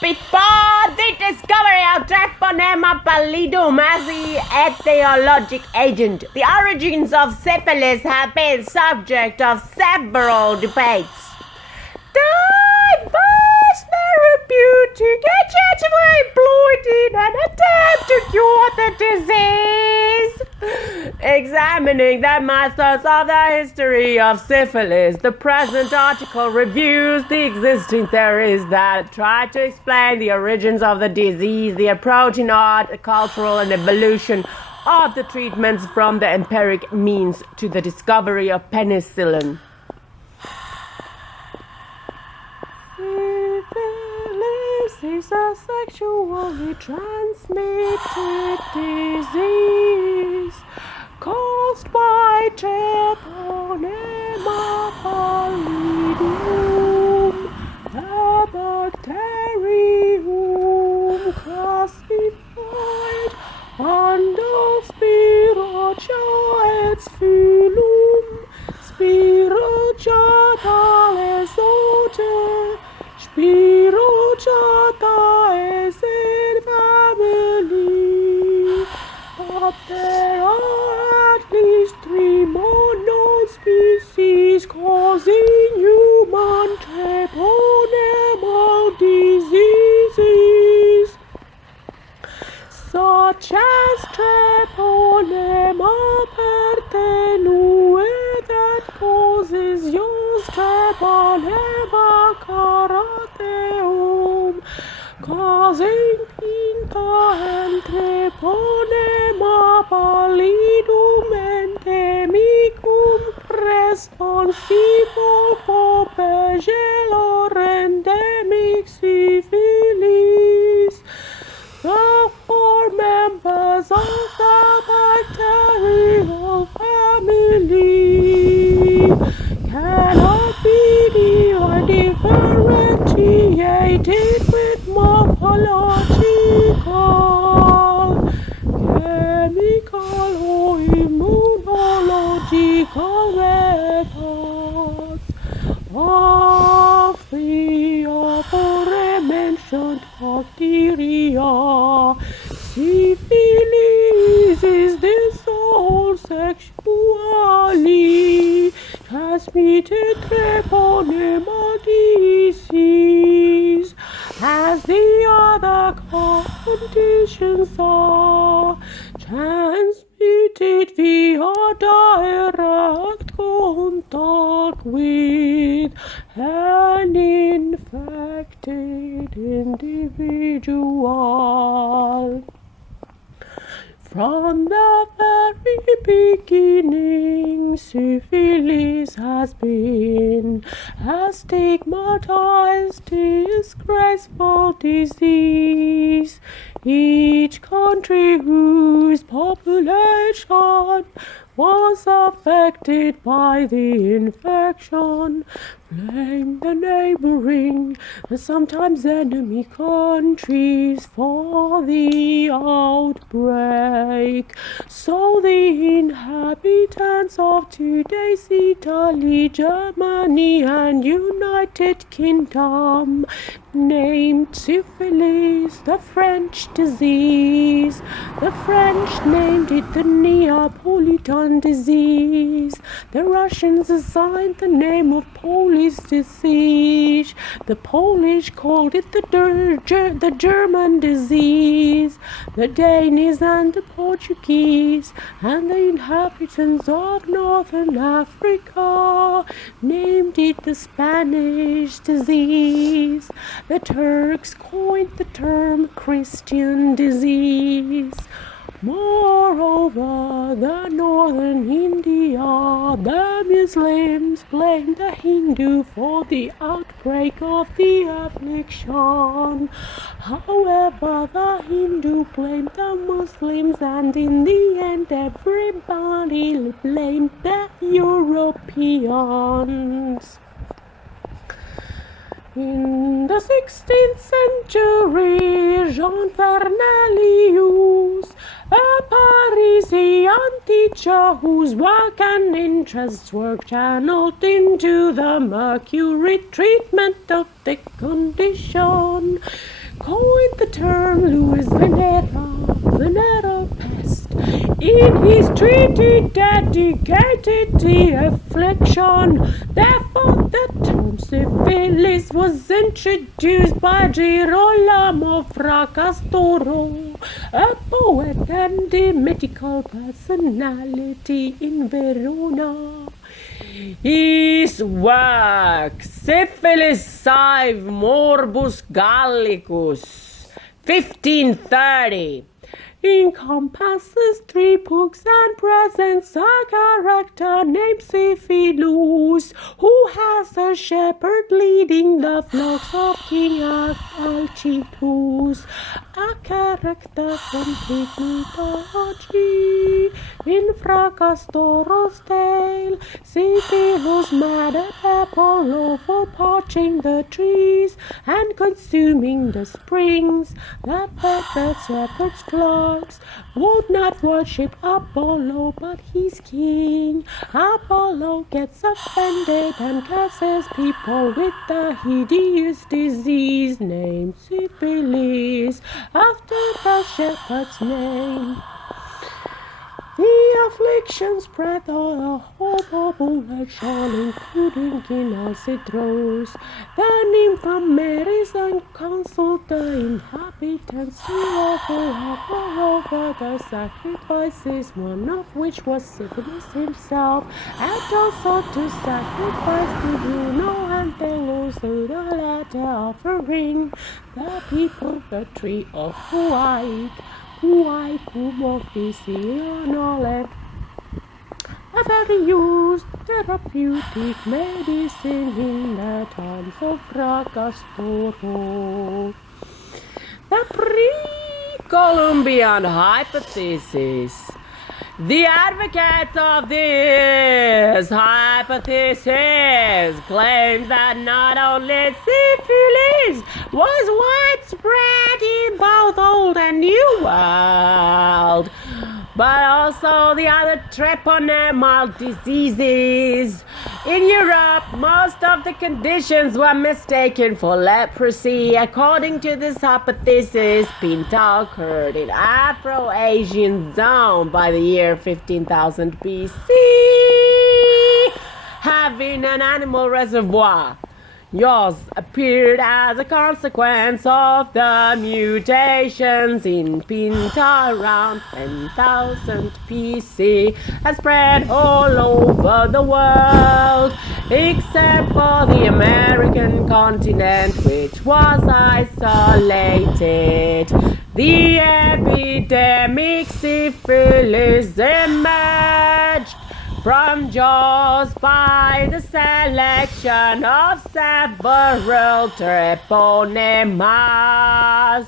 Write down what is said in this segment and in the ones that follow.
Before the discovery of Treponema pallidum as the etiologic agent, the origins of syphilis have been subject of several debates. Diverse therapeutic agents were employed in an attempt to cure the disease. Examining the masters of the history of syphilis, the present article reviews the existing theories that try to explain the origins of the disease, the approach in art, cultural, and evolution of the treatments from the empiric means to the discovery of penicillin. Syphilis is a sexually transmitted disease caused by Treponema pallidum, a bacterium classified under Spirochaetes phylum, Spirochaetes order, Spirochaetes family, but there are at least 3 more known species causing human treponemal diseases, such as Treponema pertenue that causes use Treponema carateum, causing pinta and Treponema pallidum endemicum responsible for Pagelor endemic syphilis. The 4 members of the bacterial family cannot be differentiated with morphological, chemical, or immunological methods of the aforementioned bacteria. Syphilis is the sole sexually transmitted treponemal disease, as the other conditions are transmitted via direct contact with an infected individual. From the very beginning, syphilis has been a stigmatized, disgraceful disease. Each country whose population was affected by the infection blamed the neighboring and sometimes enemy countries for the outbreak. So the inhabitants of today's Italy, Germany, and United Kingdom named syphilis the French disease. The French named it the Neapolitan disease. The Russians assigned the name of Polish disease. The Polish called it the German disease. The Danes and the Portuguese and the inhabitants of northern Africa named it the Spanish disease. The Turks coined the term Christian disease. Moreover, the northern India, the Muslims blamed the Hindu for the outbreak of the affliction. However, the Hindu blamed the Muslims, and in the end everybody blamed the Europeans. In the 16th century, Jean Fernelius, a Parisian teacher whose work and interests were channeled into the mercury treatment of the condition, coined the term Louis Venera pest. In his treatise dedicated the affliction, therefore the term syphilis was introduced by Girolamo Fracastoro, a poet and a mythical personality in Verona. His work, Syphilis Sive Morbus Gallicus, 1530, encompasses 3 books and presents a character named Syphilis, who has a shepherd leading the flocks of King Alcitus, a character from Greek mythology. In Fracastoro's tale, Syphilis mad at Apollo for parching the trees and consuming the springs that fed the shepherd's flocks, would not worship Apollo but his king. Apollo gets offended and curses people with the hideous disease named syphilis, after the shepherd's name. The affliction spread through the whole population, including King Alcitrus. The nymphomeres and consult the inhabitants to offer up over the sacrifices, one of which was Syphilis himself, and also to sacrifice to Juno and Delos through the latter offering the people the tree of Cuaicumofficionale, a very used therapeutic medicine in the times of Fracastoro. The pre-Columbian hypothesis. The advocates of this hypothesis claim that not only syphilis was widespread in both Old and New World, but also the other treponemal diseases. In Europe, most of the conditions were mistaken for leprosy. According to this hypothesis, Pinta occurred in Afro-Asian zone by the year 15,000 BC, having an animal reservoir. Yours appeared as a consequence of the mutations in Pinta around 10,000 BC and spread all over the world, except for the American continent, which was isolated. The epidemic syphilis emerged from jaws by the selection of several treponemas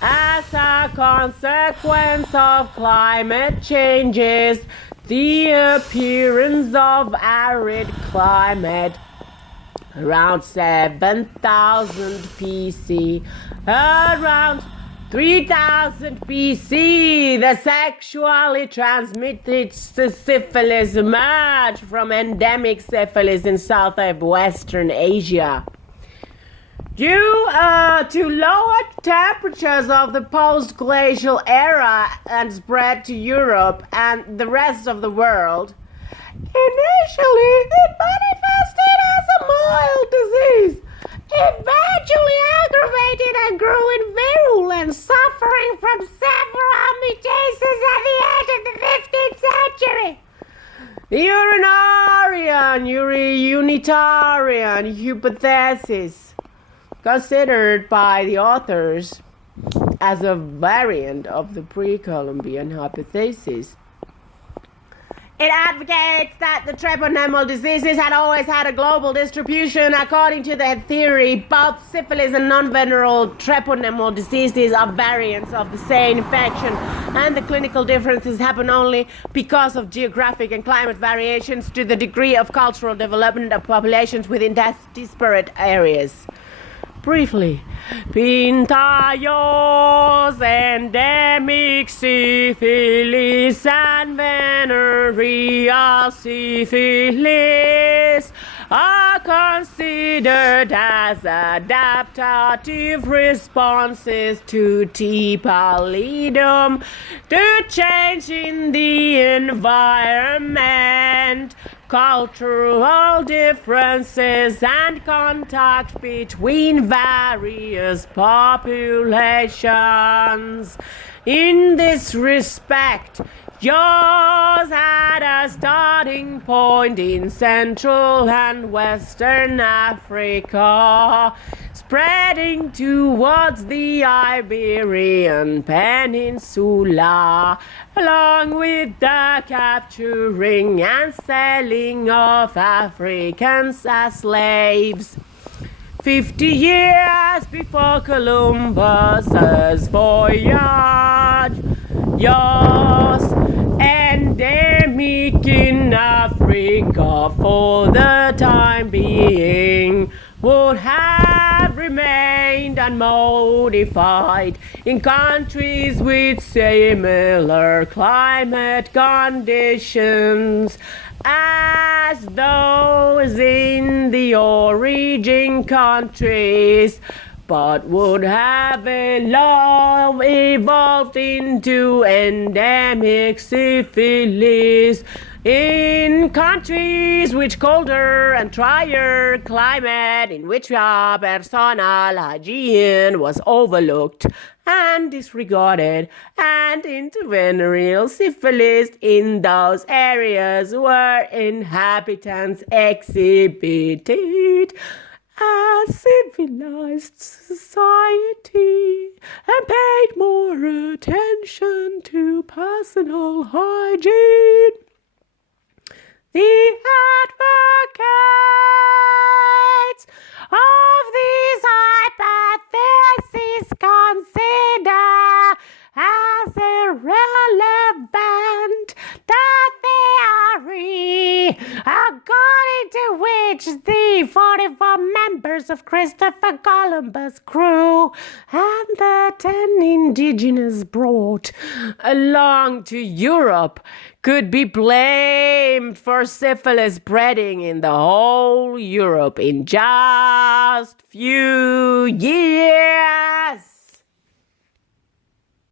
as a consequence of climate changes, the appearance of arid climate around 7,000 BC, around 3000 BC, the sexually transmitted syphilis emerged from endemic syphilis in southwestern Asia. Due to lower temperatures of the post-glacial era and spread to Europe and the rest of the world, initially it manifested as a mild disease, eventually aggravated and grew in virulence, suffering from several mutations at the end of the 15th century. The urinarian hypothesis, considered by the authors as a variant of the pre-Columbian hypothesis. It advocates that the treponemal diseases had always had a global distribution. According to the theory, both syphilis and non-venereal treponemal diseases are variants of the same infection, and the clinical differences happen only because of geographic and climate variations to the degree of cultural development of populations within disparate areas. Briefly, Pintayos, endemic syphilis, and venereal syphilis are considered as adaptive responses to T. pallidum, to change in the environment, cultural differences, and contact between various populations. In this respect, yours had a starting point in Central and Western Africa, spreading towards the Iberian Peninsula, along with the capturing and selling of Africans as slaves. 50 years before Columbus's voyage, yours endemic in Africa for the time being would have remained unmodified in countries with similar climate conditions as those in the origin countries, but would have evolved into endemic syphilis in countries with colder and drier climate, in which personal hygiene was overlooked and disregarded, and into venereal syphilis in those areas where inhabitants exhibited a civilized society and paid more attention to personal hygiene. The advocates of these hypotheses consider as irrelevant the theory according to which the 44 members of Christopher Columbus' crew and the 10 indigenous brought along to Europe could be blamed for syphilis spreading in the whole Europe in just few years.